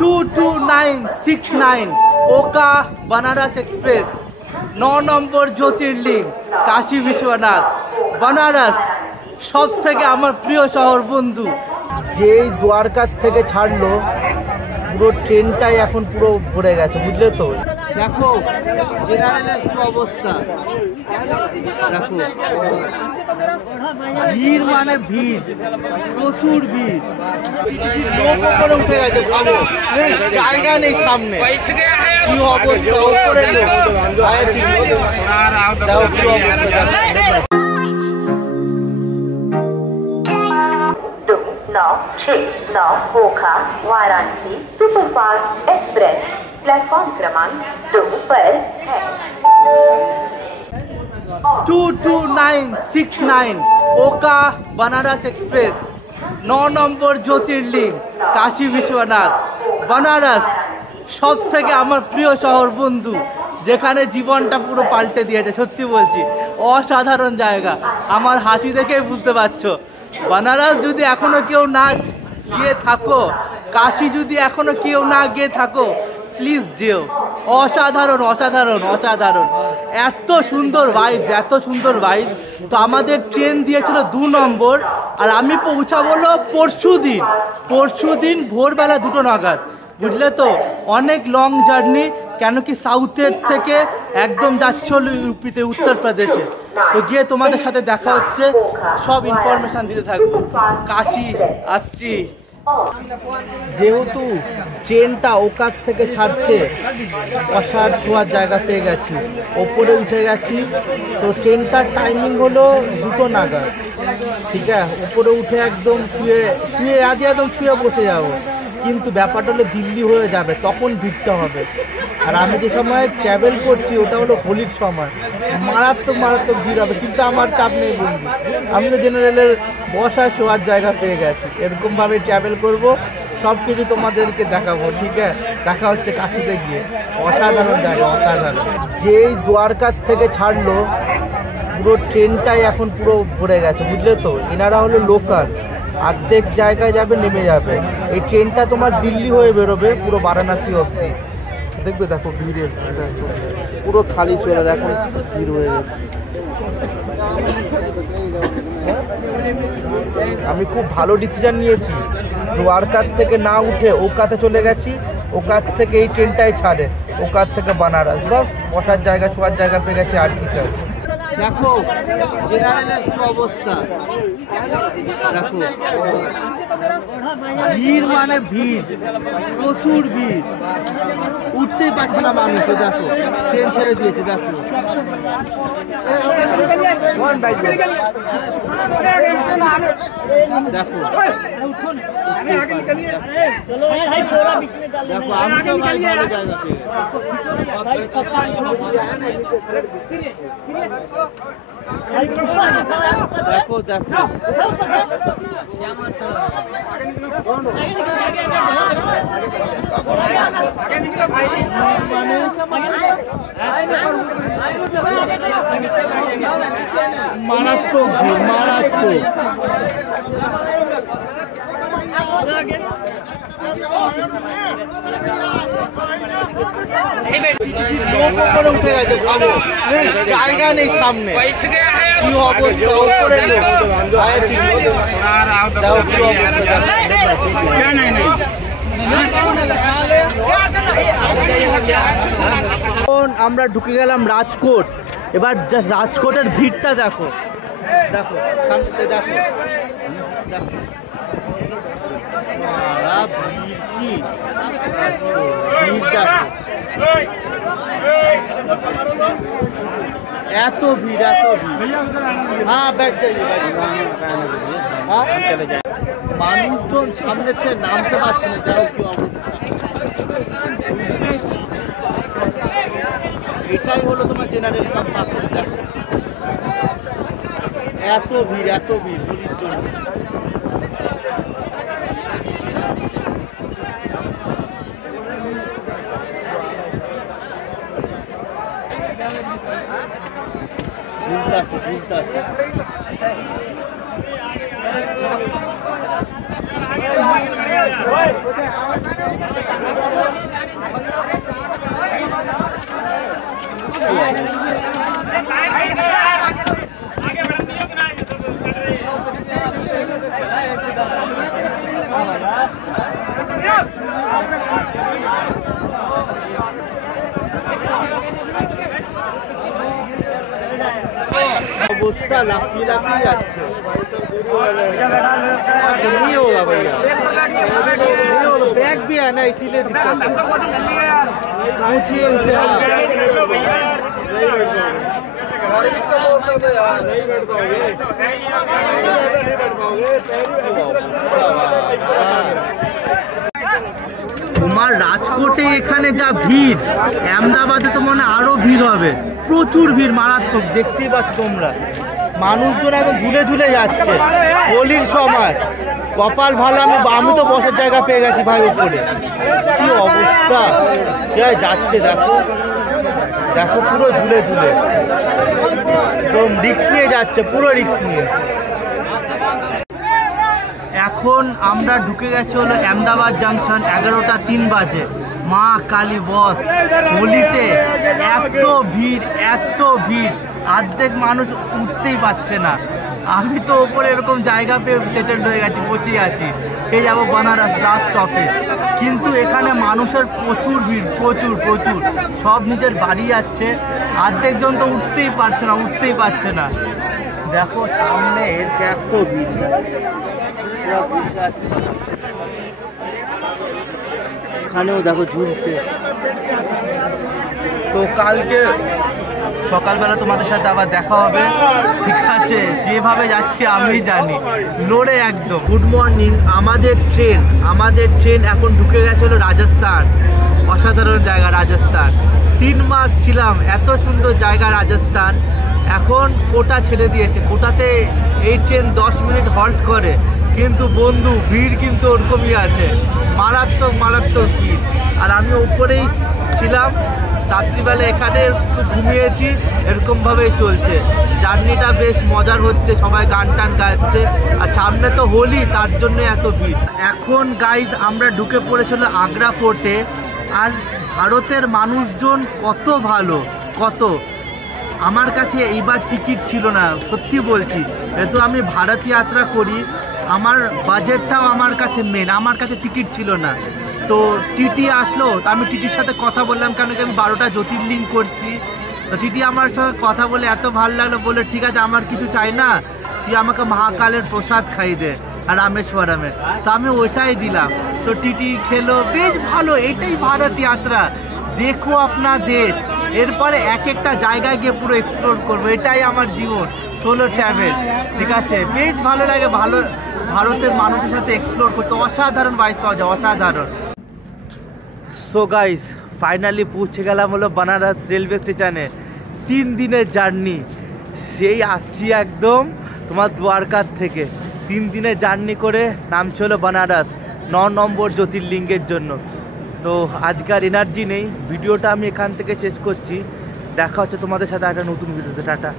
2969 ওকা Banaras express 9 নম্বর জ্যোতির্লিঙ্গ কাশী বিশ্বনাথ बनारस সব থেকে আমার প্রিয় শহর বন্ধু। যেই দ্বারকার থেকে ছাড়লো পুরো ট্রেনটাই এখন পুরো ভরে গেছে, বুঝলে তো। দেখো জেনারেলের কি অবস্থা, দেখো ভিড় মানে ভিড়, প্রচুর ভিড়, লোক ওপরে উঠে গেছে, ভালো জায়গা নেই সামনে, কি অবস্থা ওপরে লোক। नौ 6 9 ओखा वाराणसी सुपरफास्ट एक्सप्रेस प्लेटफॉर्म क्रमांक 2 पर है। 2969 ওকা बनारस एक्सप्रेस 9 নম্বর জ্যোতির্লিঙ্গ কাশী বিশ্বনাথ बनारस সব থেকে আমার প্রিয় শহর বন্ধু, যেখানে জীবনটা পুরো পাল্টে দিয়েছে। সত্যি বলছি, অসাধারণ জায়গা। আমার হাসি দেখেই বুঝতে পারছো। बनारस যদি এখনো কেউ না গিয়ে থাকো, কাশী যদি এখনো কেউ না গিয়ে থাকো, প্লিজ যেও। অসাধারণ অসাধারণ অসাধারণ, এত সুন্দর ভাইব, এত সুন্দর ভাইব। তো আমাদের ট্রেন দিয়েছিল 2 নম্বর, আর আমি পৌঁছাবো পরশু দিন ভোরবেলা 2টো নাগাদ, বুঝলে তো। অনেক লং জার্নি, কেন কি সাউথের থেকে একদম যাচ্ছে হলো ইউপিতে, উত্তরপ্রদেশে। তো গিয়ে তোমাদের সাথে দেখা হচ্ছে, সব ইনফরমেশন দিতে থাকবো। কাশী আসছি। যেহেতু ট্রেনটা ওকার থেকে ছাড়ছে, বসার শোয়ার জায়গা পেয়ে গেছি, ওপরে উঠে গেছি। তো ট্রেনটার টাইমিং হলো 2টো নাগাদ, ঠিক আছে। উপরে উঠে একদম শুয়ে আজ একদম শুয়ে বসে যাবো। কিন্তু ব্যাপারটা হলো দিল্লি হয়ে যাবে, তখন ভিড়টা হবে। আর আমি যে সময় ট্রাভেল করছি ওটা হলো হোলির সময়, মারাত্মক ভিড় হবে। কিন্তু আমার চাপ নেই বন্ধু, আমি তো জেনারেলের বসার শোয়ার জায়গা পেয়ে গেছি। এরকমভাবে ট্রাভেল করব, সব কিছু তোমাদেরকে দেখাবো, ঠিক আছে। দেখা হচ্ছে কাশীতে গিয়ে। অসাধারণ জায়গা, অসাধারণ। যেই দ্বারকার থেকে ছাড়লো পুরো ট্রেনটাই এখন পুরো ভরে গেছে, বুঝলে তো। এনারা হলো লোকাল, অর্ধেক জায়গায় যাবে, নেমে যাবে। এই ট্রেনটা তোমার দিল্লি হয়ে বেরোবে পুরো বারাণসী অবধি। দেখবে, দেখো ভিড়ে পুরো খালি চলে, এখন ভিড় হয়ে গেছে। আমি খুব ভালো ডিসিশন নিয়েছি, দ্বারকার থেকে না উঠে ওকাতে চলে গেছি। ওকার থেকে এই ট্রেনটাই ছাড়ে, ওকার থেকে बनारस। বাস বসার জায়গা, শোয়ার জায়গা পেয়ে গেছে, আর কি চাই। দেখো জেনারেলের কি অবস্থা, দেখো ভিড় মানে ভিড়, প্রচুর ভিড়, উঠতেই পারছে না মানুষ। দেখো ট্রেন ছেড়ে দিয়েছে, দেখো দেখো দেখো, আমি তো ভাই ভালো জায়গা পেয়ে দেখো দেখো। মারাত্মক ভিড়, মারাত্মক। লোক ওপরে উঠে গেছে, ভালো জায়গা নেই সামনে, কি অবস্থা ওপরে লোক। আমরা ঢুকে গেলাম রাজকোট। এবার জাস্ট রাজকোটের ভিড়টা দেখো, দেখো সামনে, দেখো দেখো এত ভিড়, এত ভিড়। হ্যাঁ ব্যাগ মানুষজন সামনে থেকে নামতে পারছে না, যাও কি অবস্থা। এটাই হলো তোমার জেনারেল কম্পার্টমেন্ট। দেখো এত ভিড়, এত ভিড় হোলির জন্য। अवस्था लाफी लाफी जाच्छे नहीं होगा भैया बैग भी है ना इसीलिए पूछिए उनसे তোমার রাজকোটে এখানে যা ভিড়, আহমেদাবাদে তো মনে আরো ভিড় হবে, প্রচুর ভিড়, মারাত্মক। দেখতেই পাচ্ছ তোমরা, মানুষজন একদম ঝুলে ঝুলে যাচ্ছে হোলির সময়। কপাল ভালো, আমি তো বসার জায়গা পেয়ে গেছি ভাই উপরে। কি অবস্থা যাচ্ছে, দেখো দেখো পুরো ঝুলে ঝুলে, একদম রিক্স নিয়ে যাচ্ছে, পুরো রিক্স নিয়ে। এখন আমরা ঢুকে গেছি হলো আহমেদাবাদ জাংশন, 11টা 3 বাজে। মা কালী বস হোলিতে এত ভিড়, এত ভিড়, অর্ধেক মানুষ উঠতেই পারছে না। আমি তো ওপরে এরকম জায়গা পেয়ে সেটেল হয়ে গেছি, বসে আছি, এই যাবো বানারস বাস স্টপে। কিন্তু এখানে মানুষের প্রচুর ভিড়, প্রচুর প্রচুর, সব নিজের বাড়ি যাচ্ছে, অর্ধেকজন তো উঠতেই পারছে না, উঠতেই পারছে না। দেখো সামনে এর এত ভিড়, এখানেও দেখো ঝুলছে। তো কালকে সকালবেলা তোমাদের সাথে আবার দেখা হবে, ঠিক আছে? যেভাবে যাচ্ছি আমি জানি, লড়ে একদম। Good morning. আমাদের ট্রেন এখন ঢুকে গেছিল রাজস্থান। অসাধারণ জায়গা রাজস্থান, 3 মাস ছিলাম, এত সুন্দর জায়গা রাজস্থান। এখন কোটা ছেড়ে দিয়েছে, কোটাতে এই ট্রেন 10 মিনিট হল্ট করে, কিন্তু বন্ধু ভিড় কিন্তু ওরকমই আছে, মারাত্মক মারাত্মক ভিড়। আর আমি উপরেই ছিলাম, রাত্রিবেলা এখানে ঘুমিয়েছি, এরকমভাবেই চলছে। জার্নিটা বেশ মজার হচ্ছে, সবাই গান টান গাচ্ছে, আর সামনে তো হোলি, তার জন্য এত ভিড়। এখন গাইজ আমরা ঢুকে পড়েছিল আগ্রা ফোর্টে। আর ভারতের মানুষজন কত ভালো, কত। আমার কাছে এইবার টিকিট ছিল না, সত্যি বলছি, যেহেতু আমি ভারত যাত্রা করি, আমার বাজেটটাও আমার কাছে মেন, আমার কাছে টিকিট ছিল না। তো টিটি আসলো, তো আমি টিটির সাথে কথা বললাম, কেন কি আমি 12টা জ্যোতির্লিঙ্গ করছি। তো টিটি আমার সঙ্গে কথা বলে এত ভালো লাগলো, বলে ঠিক আছে আমার কিছু চাই না, তুই আমাকে মহাকালের প্রসাদ খাই দে আর রামেশ্বরমের। তো আমি ওইটাই দিলাম, তো টিটি খেলো, বেশ ভালো। এটাই ভারত যাত্রা, দেখো আপনার দেশ, এরপরে এক একটা জায়গায় গিয়ে পুরো এক্সপ্লোর করবো, এটাই আমার জীবন, সোলো ট্রাভেল, ঠিক আছে? বেশ ভালো লাগে, ভালো ভারতের মানুষের সাথে এক্সপ্লোর করতে, অসাধারণ ভাইব পাওয়া যায়, অসাধারণ। সো গাইস, ফাইনালি পৌঁছে গেলাম হলো বানারস রেলওয়ে স্টেশনে। 3 দিনের জার্নি, সেই আসছি একদম তোমার দ্বারকার থেকে। 3 দিনের জার্নি করে নামছে হলো বানারস 9 নম্বর জ্যোতির্লিঙ্গের জন্য। তো আজকার এনার্জি নেই, ভিডিওটা আমি এখান থেকে শেষ করছি। দেখা হচ্ছে তোমাদের সাথে একটা নতুন ভিডিওতে, টাটা।